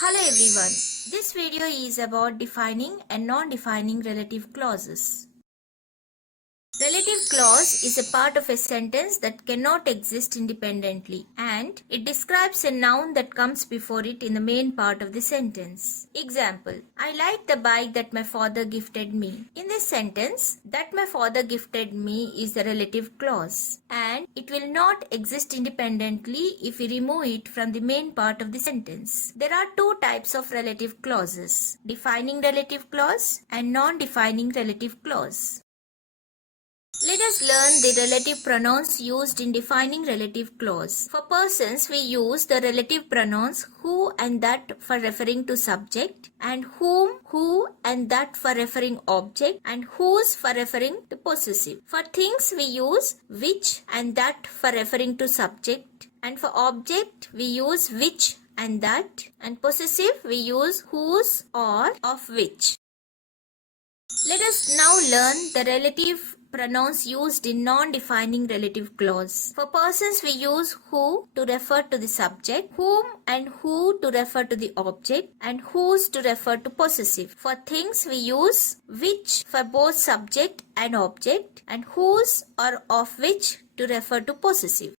Hello everyone. This video is about defining and non-defining relative clauses. Relative clause is a part of a sentence that cannot exist independently, and it describes a noun that comes before it in the main part of the sentence. Example: I like the bike that my father gifted me. In this sentence, that my father gifted me is the relative clause, and it will not exist independently if we remove it from the main part of the sentence. There are two types of relative clauses: defining relative clause and non-defining relative clause. Let us learn the relative pronouns used in defining relative clause. For persons, we use the relative pronouns who and that for referring to subject, and whom, who and that for referring object, and whose for referring to possessive. For things, we use which and that for referring to subject, and for object, we use which and that, and possessive, we use whose or of which. Let us now learn the relative pronouns used in non-defining relative clause. For persons, we use who to refer to the subject, whom and who to refer to the object, and whose to refer to possessive. For things, we use which for both subject and object, and whose or of which to refer to possessive.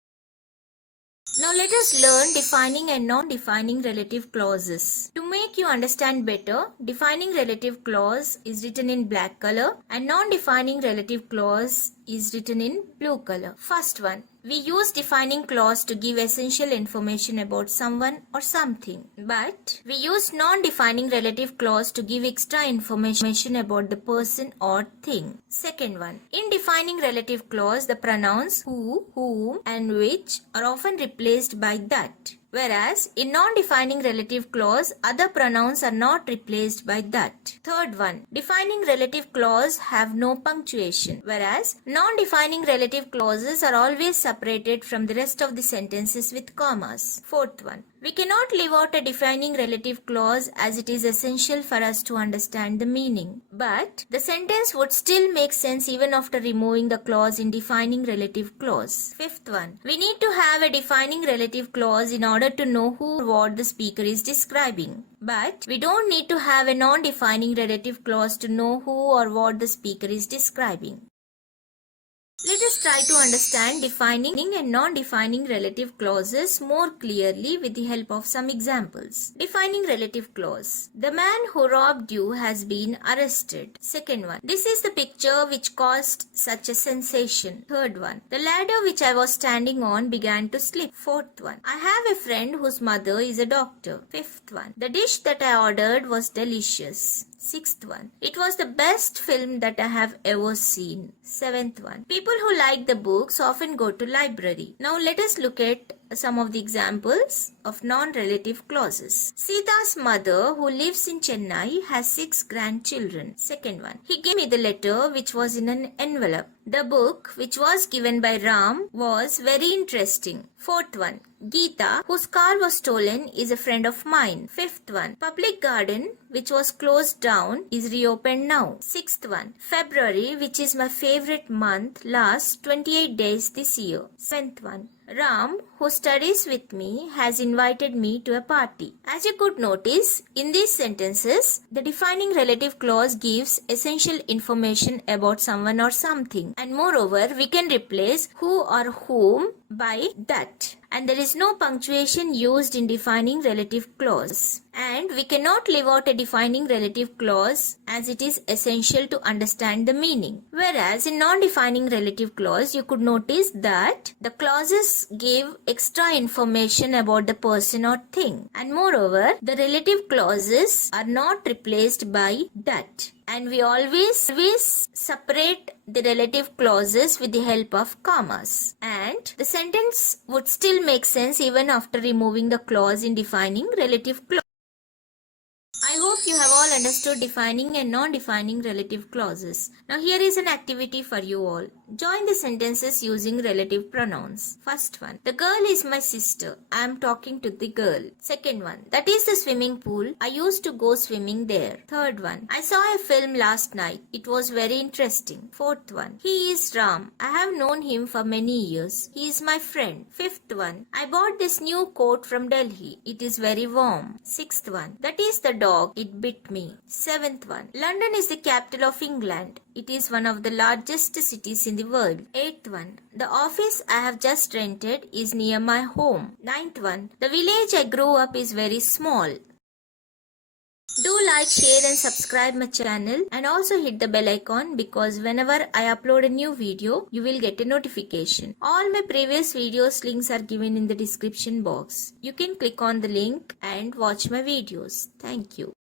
Now let us learn defining and non-defining relative clauses. To make you understand better, defining relative clause is written in black color and non-defining relative clause is written in blue color. First one. We use defining clause to give essential information about someone or something. But we use non-defining relative clause to give extra information about the person or thing. Second one. In defining relative clause, the pronouns who, whom and which are often replaced by that. Whereas in non-defining relative clause, other pronouns are not replaced by that. Third one, defining relative clause have no punctuation, whereas non-defining relative clauses are always separated from the rest of the sentences with commas. Fourth one, we cannot leave out a defining relative clause as it is essential for us to understand the meaning. But the sentence would still make sense even after removing the clause in defining relative clause. Fifth one, we need to have a defining relative clause in order to know who or what the speaker is describing. But we don't need to have a non-defining relative clause to know who or what the speaker is describing. Let us try to understand defining and non-defining relative clauses more clearly with the help of some examples. Defining relative clause. The man who robbed you has been arrested. Second one. This is the picture which caused such a sensation. Third one. The ladder which I was standing on began to slip. Fourth one. I have a friend whose mother is a doctor. Fifth one. The dish that I ordered was delicious. Sixth one. It was the best film that I have ever seen. Seventh one. People who like the books often go to library. Now let us look at some of the examples of non-relative clauses. Sita's mother, who lives in Chennai, has 6 grandchildren. Second one. He gave me the letter which was in an envelope. The book which was given by Ram was very interesting. Fourth one. Geeta, whose car was stolen, is a friend of mine. Fifth one. Public garden, which was closed down, is reopened now. Sixth one. February, which is my favorite month, lasts 28 days this year. Seventh one. Ram, who studies with me, has invited me to a party. As you could notice, in these sentences, the defining relative clause gives essential information about someone or something. And moreover, we can replace who or whom by that. And there is no punctuation used in defining relative clause. And we cannot leave out a defining relative clause as it is essential to understand the meaning. Whereas in non-defining relative clause, you could notice that the clauses give extra information about the person or thing. And moreover, the relative clauses are not replaced by that. And we always separate the relative clauses with the help of commas. And the sentence would still make sense even after removing the clause in defining relative clause. I hope you have all understood defining and non-defining relative clauses. Now here is an activity for you all. Join the sentences using relative pronouns. First one, the girl is my sister. I am talking to the girl. Second one, that is the swimming pool. I used to go swimming there. Third one, I saw a film last night. It was very interesting. Fourth one, he is Ram. I have known him for many years. He is my friend. Fifth one, I bought this new coat from Delhi. It is very warm. Sixth one, that is the dog. It bit me. Seventh one, London is the capital of England. It is one of the largest cities in the world. Eighth one, the office I have just rented is near my home. Ninth one, the village I grew up is very small. Do like, share and subscribe my channel and also hit the bell icon because whenever I upload a new video, you will get a notification. All my previous videos links are given in the description box. You can click on the link and watch my videos. Thank you.